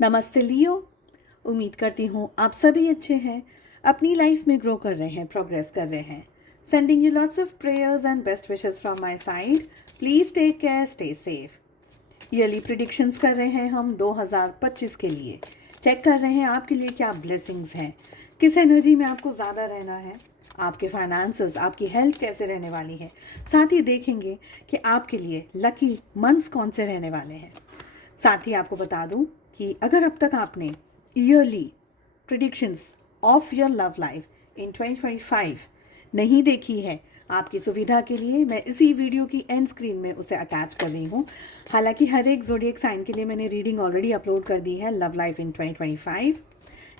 नमस्ते लियो। उम्मीद करती हूँ आप सभी अच्छे हैं, अपनी लाइफ में ग्रो कर रहे हैं, प्रोग्रेस कर रहे हैं। Sending you lots of prayers and best wishes from my side. Please take care, stay safe. Yearly predictions कर रहे हैं हम 2025 के लिए। चेक कर रहे हैं आपके लिए क्या ब्लेसिंग्स हैं, किस एनर्जी में आपको ज़्यादा रहना है, आपके फाइनेंसेस, आपकी हेल्थ कैसे रहने वाली है। साथ ही देखेंगे कि आपके लिए लकी मंथ्स कौन से रहने वाले हैं। साथ ही आपको बता दूं कि अगर अब तक आपने yearly predictions of your love life in 2025 नहीं देखी है, आपकी सुविधा के लिए मैं इसी वीडियो की एंड स्क्रीन में उसे अटैच कर रही हूँ। हालांकि हर एक ज़ोडिएक साइन के लिए मैंने रीडिंग ऑलरेडी अपलोड कर दी है लव लाइफ इन 2025।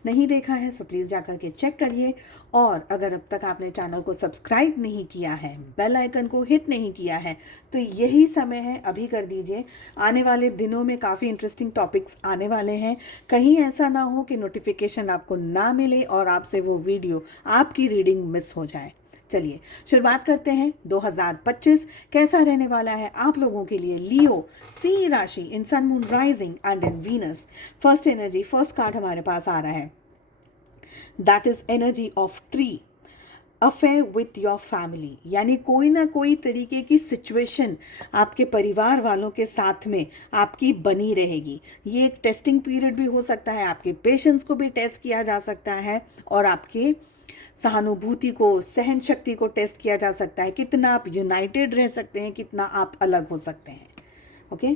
नहीं देखा है सो प्लीज़ जाकर के चेक करिए। और अगर अब तक आपने चैनल को सब्सक्राइब नहीं किया है, बेल आइकन को हिट नहीं किया है, तो यही समय है, अभी कर दीजिए। आने वाले दिनों में काफ़ी इंटरेस्टिंग टॉपिक्स आने वाले हैं। कहीं ऐसा ना हो कि नोटिफिकेशन आपको ना मिले और आपसे वो वीडियो, आपकी रीडिंग मिस हो जाए। चलिए शुरुआत करते हैं। 2025 कैसा रहने वाला है आप लोगों के लिए। लियो सी राशि in sun moon rising and in Venus. First energy, first card हमारे पास आ रहा है, that is energy of tree. Affair with your family, यानी कोई ना कोई तरीके की सिचुएशन आपके परिवार वालों के साथ में आपकी बनी रहेगी। ये एक टेस्टिंग पीरियड भी हो सकता है, आपके पेशेंस को भी टेस्ट किया जा सकता है और आपके सहानुभूति को, सहन शक्ति को टेस्ट किया जा सकता है। कितना आप यूनाइटेड रह सकते हैं, कितना आप अलग हो सकते हैं। Okay,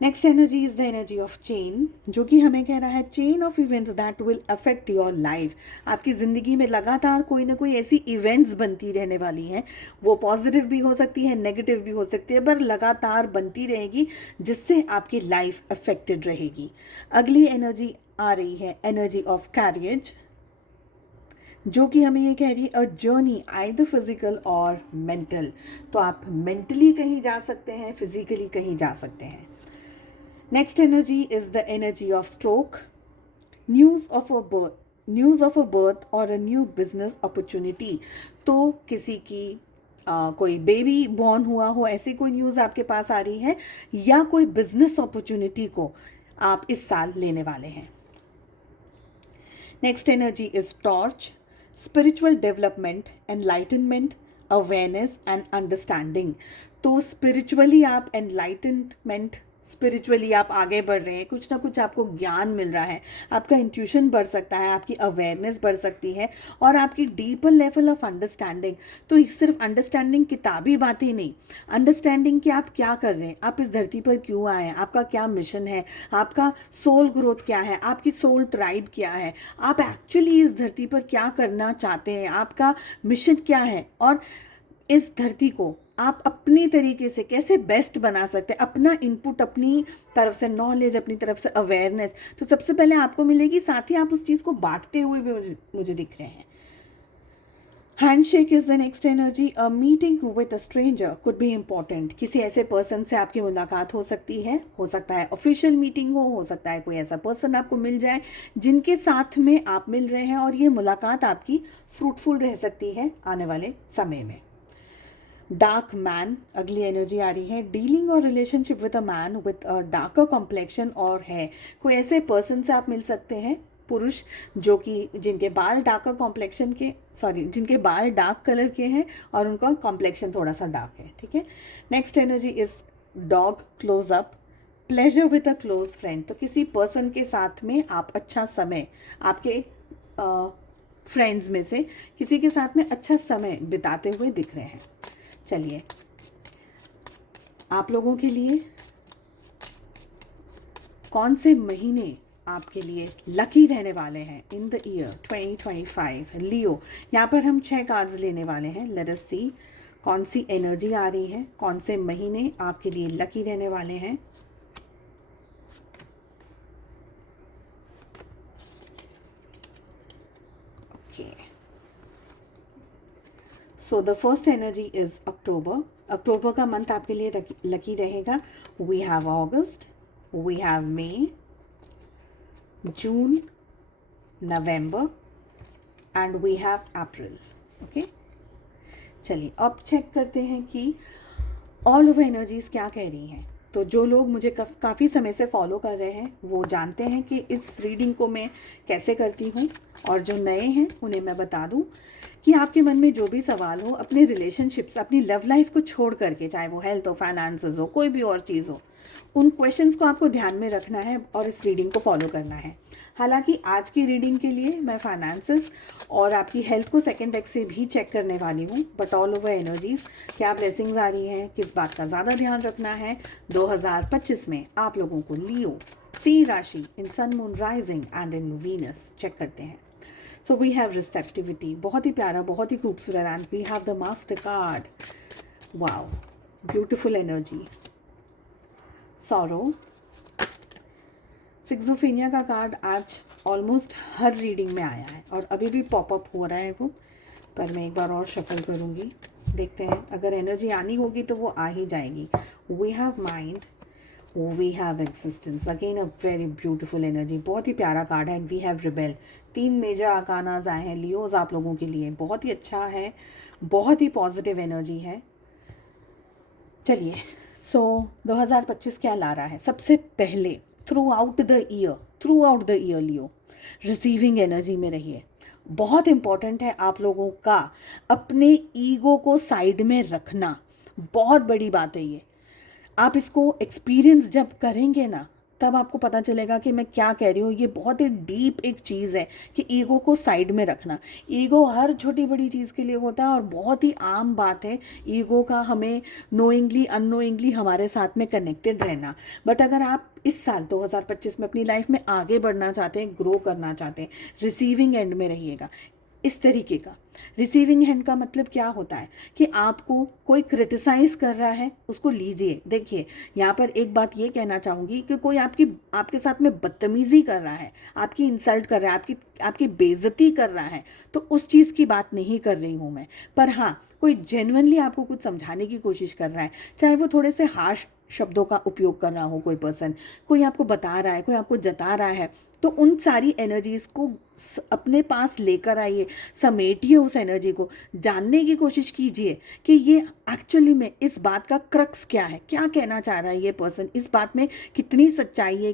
next energy is the energy of chain, जो कि हमें कह रहा है chain of events that will affect your life. आपकी ज़िंदगी में लगातार कोई ना कोई ऐसी इवेंट्स बनती रहने वाली हैं। वो पॉजिटिव भी हो सकती है, नेगेटिव भी हो सकती है, पर लगातार बनती रहेगी जिससे आपकी लाइफ अफेक्टेड रहेगी। अगली एनर्जी आ रही है एनर्जी ऑफ कैरियज, जो कि हमें ये कह रही है अ जर्नी आइदर फिजिकल और मेंटल। तो आप मेंटली कहीं जा सकते हैं, फिजिकली कहीं जा सकते हैं। Next energy is the energy of stroke, news of a birth, news of a birth और अ न्यू बिजनेस अपॉर्चुनिटी। तो किसी की कोई बेबी बॉर्न हुआ हो, ऐसी कोई न्यूज़ आपके पास आ रही है, या कोई बिजनेस अपॉर्चुनिटी को आप इस साल लेने वाले हैं। Next energy is torch, spiritual development, enlightenment, awareness and understanding. तो स्पिरिचुअली आप एनलाइटनमेंट, स्पिरिचुअली आप आगे बढ़ रहे हैं, कुछ ना कुछ आपको ज्ञान मिल रहा है, आपका इंट्यूशन बढ़ सकता है, आपकी अवेयरनेस बढ़ सकती है और आपकी डीपर लेवल ऑफ अंडरस्टैंडिंग। तो सिर्फ अंडरस्टैंडिंग किताबी बातें नहीं, अंडरस्टैंडिंग कि आप क्या कर रहे हैं, आप इस धरती पर क्यों आए हैं, आपका क्या मिशन है, आपका सोल ग्रोथ क्या है, आपकी सोल ट्राइब क्या है, आप एक्चुअली इस धरती पर क्या करना चाहते हैं, आपका मिशन क्या है, और इस धरती को आप अपने तरीके से कैसे बेस्ट बना सकते हैं। अपना इनपुट, अपनी तरफ से नॉलेज, अपनी तरफ से अवेयरनेस तो सबसे पहले आपको मिलेगी, साथ ही आप उस चीज़ को बांटते हुए भी मुझे दिख रहे हैं। Handshake is the next energy, a meeting with a stranger could be important. किसी ऐसे पर्सन से आपकी मुलाकात हो सकती है, हो सकता है ऑफिशियल मीटिंग हो सकता है कोई ऐसा पर्सन आपको मिल जाए जिनके साथ में आप मिल रहे हैं और ये मुलाकात आपकी फ्रूटफुल रह सकती है आने वाले समय में। डार्क मैन अगली एनर्जी आ रही है, डीलिंग और relationship with a man with a darker complexion और है कोई ऐसे पर्सन से आप मिल सकते हैं, पुरुष, जो कि जिनके बाल डार्कर कॉम्प्लेक्शन के, जिनके बाल डार्क कलर के हैं और उनका कॉम्प्लेक्शन थोड़ा सा डार्क है। ठीक है। Next energy is dog close up, pleasure with a close friend. तो किसी पर्सन के साथ में आप अच्छा समय, आपके फ्रेंड्स में से किसी के साथ में अच्छा समय बिताते हुए दिख रहे हैं। चलिए आप लोगों के लिए कौन से महीने आपके लिए लकी रहने वाले हैं इन द ईयर 2025। लियो, यहाँ पर हम 6 कार्ड्स लेने वाले हैं। लेट अस सी कौन सी एनर्जी आ रही है, कौन से महीने आपके लिए लकी रहने वाले हैं। Okay, so the first energy is October. October का मंथ आपके लिए लकी रहेगा। We have August, we have May, June, November and we have April. Okay, चलिए अब चेक करते हैं कि ऑल ओवर एनर्जीज क्या कह रही हैं। तो जो लोग मुझे काफ़ी समय से फॉलो कर रहे हैं वो जानते हैं कि इस रीडिंग को मैं कैसे करती हूँ, और जो नए हैं उन्हें मैं बता दूँ कि आपके मन में जो भी सवाल हो, अपने रिलेशनशिप्स, अपनी लव लाइफ को छोड़ करके, चाहे वो हेल्थ हो, फाइनेंसेस हो, कोई भी और चीज़ हो, उन क्वेश्चंस को आपको ध्यान में रखना है और इस रीडिंग को फॉलो करना है। हालांकि आज की रीडिंग के लिए मैं फाइनेंसेस और आपकी हेल्थ को सेकंड डेक से भी चेक करने वाली हूँ, बट ऑल ओवर एनर्जीज क्या ब्लेसिंग्स आ रही हैं, किस बात का ज़्यादा ध्यान रखना है 2025 में आप लोगों को। लियो सी राशि in sun moon rising and in Venus check करते हैं। सो वी हैव रिसेप्टिविटी, बहुत ही प्यारा, बहुत ही खूबसूरत, and we have the master card. Wow, beautiful energy. Sorrow, सिक्सोफेनिया का कार्ड आज ऑलमोस्ट हर रीडिंग में आया है और अभी भी पॉपअप हो रहा है वो, पर मैं एक बार और शफल करूँगी, देखते हैं अगर एनर्जी आनी होगी तो वो आ ही जाएगी। We have mind, we have existence, again a very beautiful energy, बहुत ही प्यारा कार्ड है। And we have rebel, 3 major arcanas आए हैं लियोज आप लोगों के लिए, बहुत ही अच्छा है, बहुत ही पॉजिटिव एनर्जी है। चलिए, सो 2025 क्या ला रहा है? सबसे पहले through out the year Leo receiving energy में रहिए। बहुत इंपॉर्टेंट है आप लोगों का अपने ईगो को साइड में रखना, बहुत बड़ी बात है ये। आप इसको एक्सपीरियंस जब करेंगे ना, तब आपको पता चलेगा कि मैं क्या कह रही हूँ। ये बहुत ही डीप एक चीज़ है कि ईगो को साइड में रखना। ईगो हर छोटी बड़ी चीज़ के लिए होता है और बहुत ही आम बात है ईगो का हमें नोइंगली अननोइंगली हमारे साथ में कनेक्टेड रहना। बट अगर आप इस साल 2025 में अपनी लाइफ में आगे बढ़ना चाहते हैं, ग्रो करना चाहते हैं, रिसीविंग एंड में रहिएगा। इस तरीके का रिसीविंग हैंड का मतलब क्या होता है कि आपको कोई क्रिटिसाइज कर रहा है, उसको लीजिए। देखिए, यहाँ पर एक बात ये कहना चाहूँगी कि कोई आपके साथ में बदतमीजी कर रहा है, आपकी इंसल्ट कर रहा है, आपकी बेइज्जती कर रहा है, तो उस चीज़ की बात नहीं कर रही हूँ मैं। पर हाँ, कोई जेन्युइनली आपको कुछ समझाने की कोशिश कर रहा है, चाहे वो थोड़े से हार्श शब्दों का उपयोग कर रहा हो, कोई पर्सन, कोई आपको बता रहा है, कोई आपको जता रहा है, तो उन सारी एनर्जीज़ को अपने पास लेकर आइए, समेटिए उस एनर्जी को, जानने की कोशिश कीजिए कि ये एक्चुअली में इस बात का क्रक्स क्या है, क्या कहना चाह रहा है ये पर्सन, इस बात में कितनी सच्चाई है।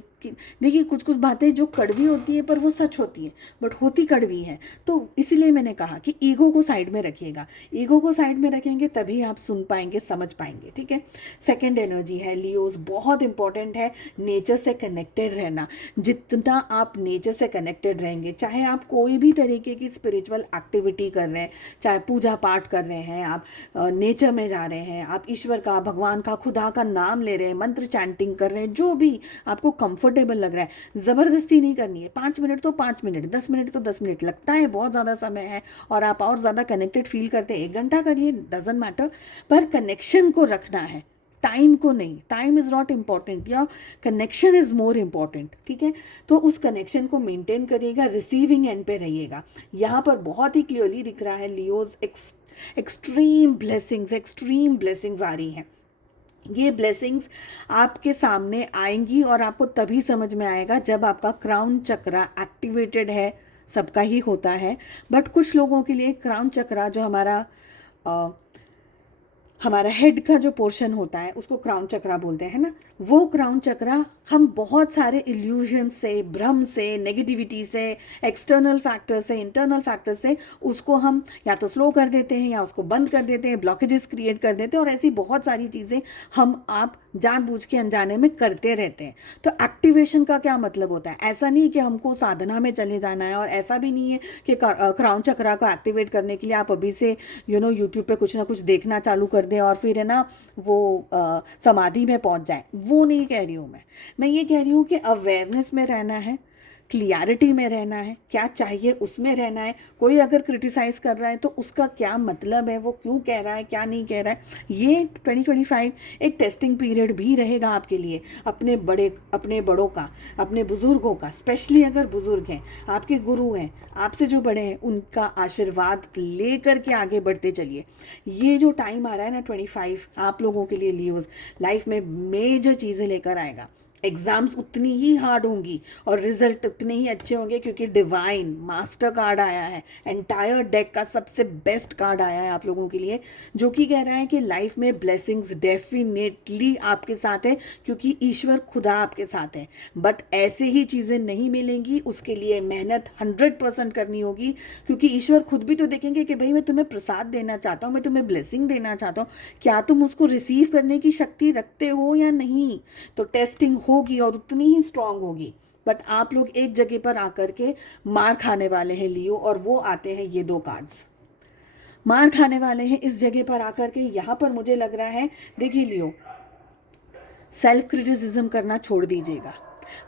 देखिए, कुछ कुछ बातें जो कड़वी होती है पर वो सच होती है, बट होती कड़वी है। तो इसीलिए मैंने कहा कि ईगो को साइड में रखिएगा। ईगो को साइड में रखेंगे तभी आप सुन पाएंगे, समझ पाएंगे, ठीक है। सेकेंड एनर्जी है लियोज, बहुत इंपॉर्टेंट है नेचर से कनेक्टेड रहना। जितना आप नेचर से कनेक्टेड रहेंगे, चाहे आप कोई भी तरीके की स्पिरिचुअल एक्टिविटी कर रहे हैं, चाहे पूजा पाठ कर रहे हैं, आप नेचर में जा रहे हैं, आप ईश्वर का, भगवान का, खुदा का नाम ले रहे हैं, मंत्र चैंटिंग कर रहे हैं, जो भी आपको कंफर्टेबल लग रहा है, ज़बरदस्ती नहीं करनी है। 5 मिनट तो 5 मिनट, 10 मिनट तो 10 मिनट, लगता है बहुत ज़्यादा समय है और आप और ज़्यादा कनेक्टेड फील करते हैं, 1 घंटा करिए, डजेंट मैटर, पर कनेक्शन को रखना है, टाइम को नहीं। टाइम इज़ नॉट इम्पॉर्टेंट, या कनेक्शन इज़ मोर इम्पॉर्टेंट, ठीक है। तो उस कनेक्शन को मेंटेन करिएगा, रिसीविंग एंड पे रहिएगा। यहाँ पर बहुत ही क्लियरली दिख रहा है लियोज एक्सट्रीम ब्लेसिंग्स आ रही हैं। ये ब्लेसिंग्स आपके सामने आएंगी और आपको तभी समझ में आएगा जब आपका क्राउन चक्रा एक्टिवेटेड है। सबका ही होता है, बट कुछ लोगों के लिए क्राउन चक्रा जो हमारा हेड का जो पोर्शन होता है उसको क्राउन चक्रा बोलते हैं ना, वो क्राउन चक्रा हम बहुत सारे इल्यूजन से, भ्रम से, नेगेटिविटी से, एक्सटर्नल फैक्टर से, इंटरनल फैक्टर से उसको हम या तो स्लो कर देते हैं या उसको बंद कर देते हैं, ब्लॉकेजेस क्रिएट कर देते हैं, और ऐसी बहुत सारी चीज़ें हम आप जानबूझ के अनजाने में करते रहते हैं। तो एक्टिवेशन का क्या मतलब होता है? ऐसा नहीं कि हमको साधना में चले जाना है, और ऐसा भी नहीं है कि क्राउन चक्रा को एक्टिवेट करने के लिए आप अभी से यूट्यूब पे कुछ ना कुछ देखना चालू कर दें और फिर है ना वो समाधि में पहुंच जाए। वो नहीं कह रही हूँ मैं ये कह रही हूँ कि अवेयरनेस में रहना है, क्लियरिटी में रहना है, क्या चाहिए उसमें रहना है। कोई अगर क्रिटिसाइज कर रहा है तो उसका क्या मतलब है, वो क्यों कह रहा है, क्या नहीं कह रहा है। ये 2025 एक टेस्टिंग पीरियड भी रहेगा आपके लिए, अपने बड़ों का, अपने बुज़ुर्गों का, स्पेशली अगर बुज़ुर्ग हैं, आपके गुरु हैं, आपसे जो बड़े हैं, उनका आशीर्वाद ले करके आगे बढ़ते चलिए। ये जो टाइम आ रहा है ना 25 आप लोगों के लिए लियोज लाइफ में मेजर चीज़ें लेकर आएगा। एग्ज़ाम्स उतनी ही हार्ड होंगी और रिजल्ट उतने ही अच्छे होंगे, क्योंकि डिवाइन मास्टर कार्ड आया है, एंटायर डेक का सबसे बेस्ट कार्ड आया है आप लोगों के लिए, जो कि कह रहा है कि लाइफ में ब्लेसिंग्स डेफिनेटली आपके साथ है, क्योंकि ईश्वर खुदा आपके साथ है। बट ऐसे ही चीज़ें नहीं मिलेंगी, उसके लिए मेहनत 100% करनी होगी, क्योंकि ईश्वर खुद भी तो देखेंगे कि भाई मैं तुम्हें प्रसाद देना चाहता हूँ, मैं तुम्हें ब्लेसिंग देना चाहता हूँ, क्या तुम उसको रिसीव करने की शक्ति रखते हो या नहीं। तो टेस्टिंग होगी और उतनी ही स्ट्रांग होगी। बट आप लोग एक जगह पर आकर के मार खाने वाले हैं लियो, और वो आते हैं ये 2 कार्ड्स। मार खाने वाले हैं इस जगह पर आकर के। यहाँ पर मुझे लग रहा है, देखिए लियो, सेल्फ क्रिटिसिज्म करना छोड़ दीजिएगा।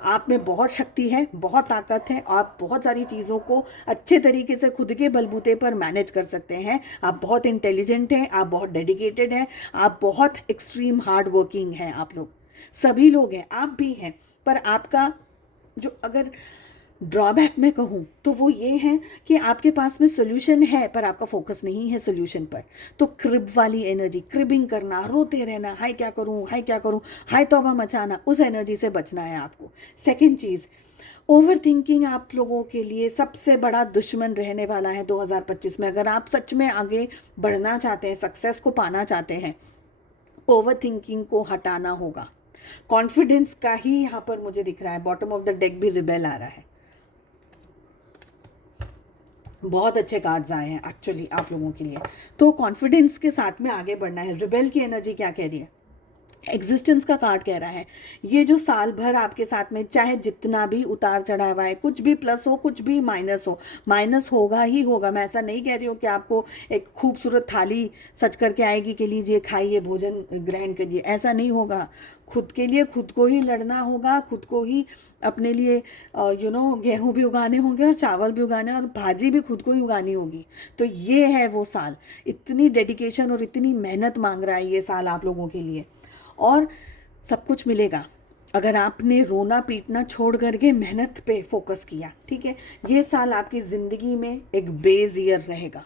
आप में बहुत शक्ति है, बहुत ताकत है, आप बहुत सारी चीज़ों को अच्छे तरीके से खुद के बलबूते पर मैनेज कर सकते हैं। आप बहुत इंटेलिजेंट हैं, आप बहुत डेडिकेटेड हैं, आप बहुत एक्सट्रीम हार्ड वर्किंग हैं। आप लोग सभी लोग हैं, आप भी हैं। पर आपका जो अगर ड्रॉबैक में कहूँ तो वो ये है कि आपके पास में सोल्यूशन है, पर आपका फोकस नहीं है सोल्यूशन पर। तो क्रिब वाली एनर्जी, क्रिबिंग करना, रोते रहना, हाय क्या करूँ, हाय क्या करूँ, हाय तौबा मचाना, उस एनर्जी से बचना है आपको। सेकेंड चीज़, ओवर थिंकिंग आप लोगों के लिए सबसे बड़ा दुश्मन रहने वाला है 2025 में। अगर आप सच में आगे बढ़ना चाहते हैं, सक्सेस को पाना चाहते हैं, ओवर थिंकिंग को हटाना होगा। कॉन्फिडेंस का ही यहाँ पर मुझे दिख रहा है, बॉटम ऑफ द डेक भी रिबेल आ रहा है। बहुत अच्छे कार्ड्स आए हैं एक्चुअली आप लोगों के लिए। तो कॉन्फिडेंस के साथ में आगे बढ़ना है। रिबेल की एनर्जी क्या कह रही है, एग्जिस्टेंस का कार्ड कह रहा है ये जो साल भर आपके साथ में चाहे जितना भी उतार चढ़ाव आए, कुछ भी प्लस हो कुछ भी माइनस हो, माइनस होगा ही होगा। मैं ऐसा नहीं कह रही हूँ कि आपको एक खूबसूरत थाली सज करके आएगी कि लीजिए खाइए भोजन ग्रहण करिए, ऐसा नहीं होगा। खुद के लिए खुद को ही लड़ना होगा, खुद को ही अपने लिए गेहूं भी उगाने होंगे और चावल भी उगाने और भाजी भी खुद को ही उगानी होगी। तो ये है वो साल, इतनी डेडिकेशन और इतनी मेहनत मांग रहा है ये साल आप लोगों के लिए। और सब कुछ मिलेगा अगर आपने रोना पीटना छोड़ करके मेहनत पे फोकस किया। ठीक है, ये साल आपकी ज़िंदगी में एक बेस ईयर रहेगा।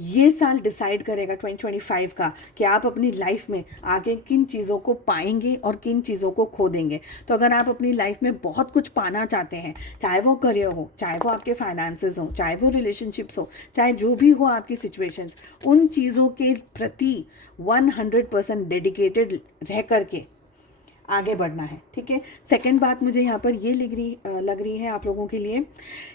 ये साल डिसाइड करेगा 2025 का कि आप अपनी लाइफ में आगे किन चीज़ों को पाएंगे और किन चीज़ों को खो देंगे। तो अगर आप अपनी लाइफ में बहुत कुछ पाना चाहते हैं, चाहे वो करियर हो, चाहे वो आपके फाइनेंसेस हो, चाहे वो रिलेशनशिप्स हो, चाहे जो भी हो आपकी सिचुएशंस, उन चीज़ों के प्रति 100% डेडिकेटेड रह करके आगे बढ़ना है। ठीक है, सेकंड बात मुझे यहाँ पर ये लग रही है आप लोगों के लिए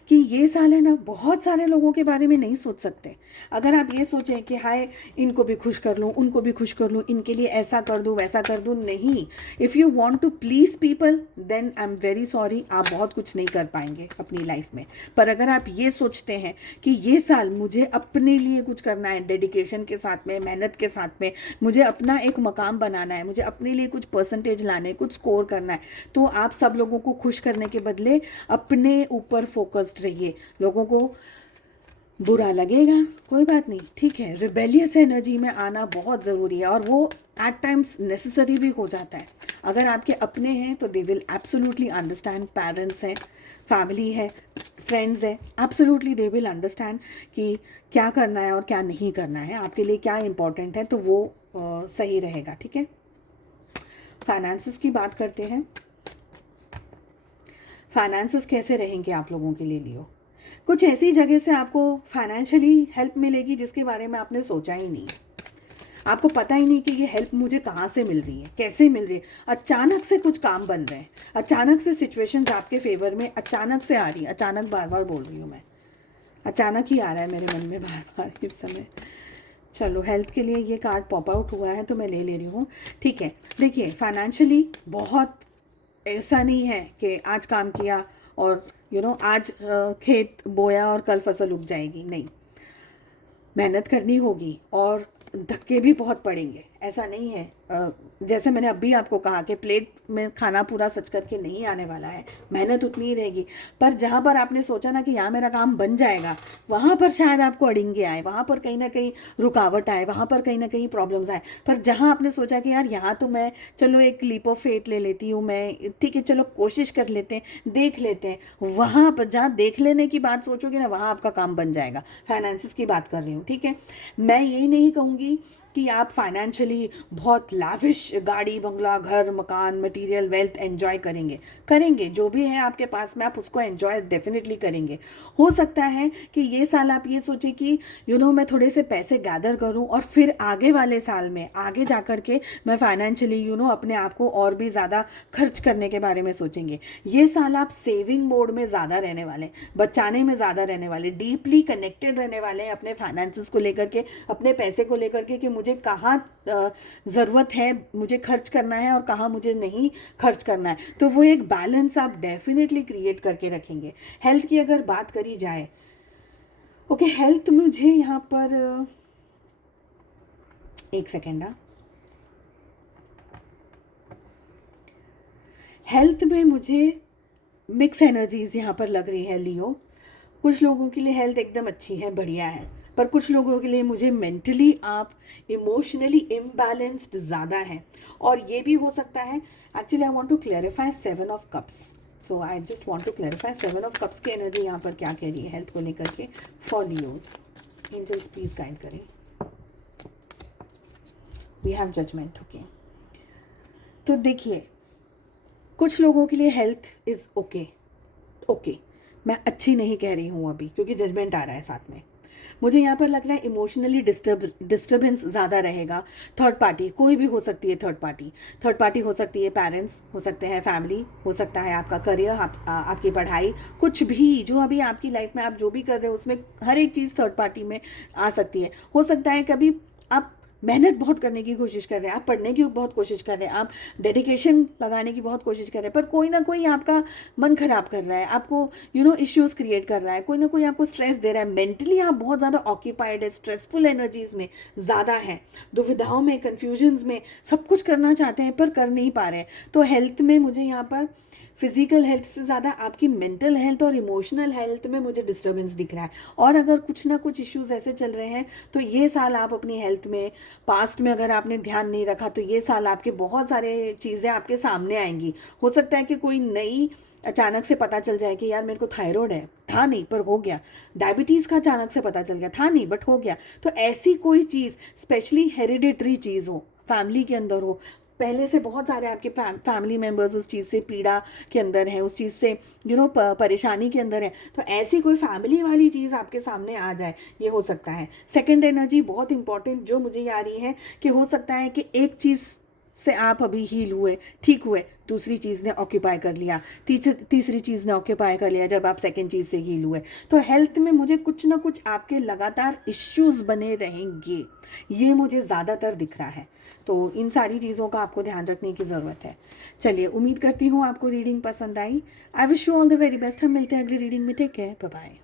कि ये साल है ना, बहुत सारे लोगों के बारे में नहीं सोच सकते। अगर आप ये सोचें कि हाय इनको भी खुश कर लूँ, उनको भी खुश कर लूँ, इनके लिए ऐसा कर दूँ वैसा कर दूँ, नहीं। If you want to please people then I am very sorry, आप बहुत कुछ नहीं कर पाएंगे अपनी लाइफ में। पर अगर आप ये सोचते हैं कि ये साल मुझे अपने लिए कुछ करना है, डेडिकेशन के साथ में, मेहनत के साथ में, मुझे अपना एक मकाम बनाना है, मुझे अपने लिए कुछ परसेंटेज लाना है, कुछ स्कोर करना है, तो आप सब लोगों को खुश करने के बदले अपने ऊपर फोकस्ड रहिए। लोगों को बुरा लगेगा, कोई बात नहीं, ठीक है। रिबेलियस एनर्जी में आना बहुत ज़रूरी है और वो एट टाइम्स नेसेसरी भी हो जाता है। अगर आपके अपने हैं तो they will absolutely understand, parents हैं, फैमिली है, फ्रेंड्स है, एब्सोल्युटली दे विल अंडरस्टैंड कि क्या करना है और क्या नहीं करना है, आपके लिए क्या इंपॉर्टेंट है, तो वो सही रहेगा। ठीक है, फाइनेंसेस की बात करते हैं। फाइनेंसेस कैसे रहेंगे आप लोगों के लिए लियो? कुछ ऐसी जगह से आपको फाइनेंशियली हेल्प मिलेगी जिसके बारे में आपने सोचा ही नहीं। आपको पता ही नहीं कि ये हेल्प मुझे कहाँ से मिल रही है, कैसे मिल रही है। अचानक से कुछ काम बन रहे हैं, अचानक से सिचुएशंस आपके फेवर में अचानक से आ रही है। अचानक बार बार बोल रही हूँ मैं, अचानक ही आ रहा है मेरे मन में बार बार इस समय। चलो, हेल्थ के लिए ये कार्ड पॉप आउट हुआ है तो मैं ले रही हूँ। ठीक है, देखिए फाइनेंशियली बहुत ऐसा नहीं है कि आज काम किया और आज खेत बोया और कल फसल उग जाएगी, नहीं। मेहनत करनी होगी और धक्के भी बहुत पड़ेंगे, ऐसा नहीं है। जैसे मैंने अभी आपको कहा कि प्लेट में खाना पूरा सच करके नहीं आने वाला है, मेहनत उतनी ही रहेगी। पर जहाँ पर आपने सोचा ना कि यहाँ मेरा काम बन जाएगा, वहाँ पर शायद आपको अड़िंगे आए, वहाँ पर कहीं ना कहीं रुकावट आए, वहाँ पर कहीं ना कहीं प्रॉब्लम्स आए। पर जहाँ आपने सोचा कि यार यहाँ तो मैं चलो एक लीप ऑफ फेथ ले लेती हूँ मैं, ठीक है चलो कोशिश कर लेते हैं, देख लेते हैं, वहाँ पर जहाँ देख लेने की बात सोचोगे ना, वहाँ आपका काम बन जाएगा। फाइनेंसिस की बात कर रही हूँ। ठीक है, मैं यही नहीं कहूँगी कि आप फाइनेंशियली बहुत लाविश गाड़ी बंगला घर मकान मटेरियल वेल्थ एंजॉय करेंगे। करेंगे, जो भी है आपके पास में आप उसको एंजॉय डेफिनेटली करेंगे। हो सकता है कि ये साल आप ये सोचें कि मैं थोड़े से पैसे गैदर करूं और फिर आगे वाले साल में आगे जा कर के मैं फाइनेंशियली अपने आप को और भी ज़्यादा खर्च करने के बारे में सोचेंगे। ये साल आप सेविंग मोड में ज़्यादा रहने वाले, बचाने में ज़्यादा रहने वाले, डीपली कनेक्टेड रहने वाले हैं अपने फाइनेंसेस को लेकर के, अपने पैसे को लेकर के कि मुझे कहाँ ज़रूरत है मुझे खर्च करना है और कहाँ मुझे नहीं खर्च करना है। तो वो एक बैलेंस आप डेफिनेटली क्रिएट करके रखेंगे। हेल्थ की अगर बात करी जाए, ओके, हेल्थ मुझे यहाँ पर एक सेकेंड, हेल्थ में मुझे मिक्स एनर्जीज यहाँ पर लग रही है लियो। कुछ लोगों के लिए हेल्थ एकदम अच्छी है, बढ़िया है, पर कुछ लोगों के लिए मुझे मेंटली आप इमोशनली इम्बैलेंस्ड ज़्यादा हैं। और ये भी हो सकता है, actually I want to clarify 7 of cups, so I just want to clarify 7 of cups की एनर्जी यहाँ पर क्या कह रही है हेल्थ को लेकर के for Leos. Angels please guide करें। We have judgement, okay. तो देखिए, कुछ लोगों के लिए हेल्थ इज़ ओके, मैं अच्छी नहीं कह रही हूँ अभी क्योंकि जजमेंट आ रहा है साथ में। मुझे यहाँ पर लग रहा है इमोशनली डिस्टर्बेंस ज़्यादा रहेगा। थर्ड पार्टी कोई भी हो सकती है, थर्ड पार्टी हो सकती है, पेरेंट्स हो सकते हैं, फैमिली हो सकता है, आपका करियर, आपकी पढ़ाई, कुछ भी जो अभी आपकी लाइफ में आप जो भी कर रहे हो उसमें हर एक चीज़ थर्ड पार्टी में आ सकती है। हो सकता है कभी आप मेहनत बहुत करने की कोशिश कर रहे हैं, आप पढ़ने की बहुत कोशिश कर रहे हैं, आप डेडिकेशन लगाने की बहुत कोशिश कर रहे हैं, पर कोई ना कोई आपका मन खराब कर रहा है, आपको इश्यूज क्रिएट कर रहा है, कोई ना कोई आपको स्ट्रेस दे रहा है। मेंटली आप बहुत ज़्यादा ऑक्यूपाइड है, स्ट्रेसफुल एनर्जीज में ज़्यादा हैं, दुविधाओं में, कन्फ्यूजन्स में, सब कुछ करना चाहते हैं पर कर नहीं पा रहे हैं। तो हेल्थ में मुझे यहाँ पर फिजिकल हेल्थ से ज़्यादा आपकी मेंटल हेल्थ और इमोशनल हेल्थ में मुझे डिस्टर्बेंस दिख रहा है। और अगर कुछ ना कुछ इश्यूज ऐसे चल रहे हैं तो ये साल आप अपनी हेल्थ में, पास्ट में अगर आपने ध्यान नहीं रखा तो ये साल आपके बहुत सारे चीज़ें आपके सामने आएंगी। हो सकता है कि कोई नई अचानक से पता चल जाए कि यार मेरे को थायराइड है, था नहीं पर हो गया, डायबिटीज़ का अचानक से पता चल गया, था नहीं बट हो गया। तो ऐसी कोई चीज़, स्पेशली हेरिडिटरी चीज़ हो, फैमिली के अंदर हो, पहले से बहुत सारे आपके फैमिली मेम्बर्स उस चीज़ से पीड़ा के अंदर हैं, उस चीज़ से परेशानी के अंदर है, तो ऐसी कोई फैमिली वाली चीज़ आपके सामने आ जाए, ये हो सकता है। सेकंड एनर्जी बहुत इंपॉर्टेंट जो मुझे आ रही है कि हो सकता है कि एक चीज़ से आप अभी हील हुए, ठीक हुए, दूसरी चीज़ ने ऑक्यूपाई कर लिया, तीसरी चीज़ ने ऑक्यूपाई कर लिया जब आप सेकंड चीज़ से हील हुए। तो हेल्थ में मुझे कुछ ना कुछ आपके लगातार इश्यूज बने रहेंगे, ये मुझे ज़्यादातर दिख रहा है। तो इन सारी चीज़ों का आपको ध्यान रखने की ज़रूरत है। चलिए, उम्मीद करती हूँ आपको रीडिंग पसंद आई। I wish you all the very best. हम मिलते हैं अगली रीडिंग में। Take care, bye bye.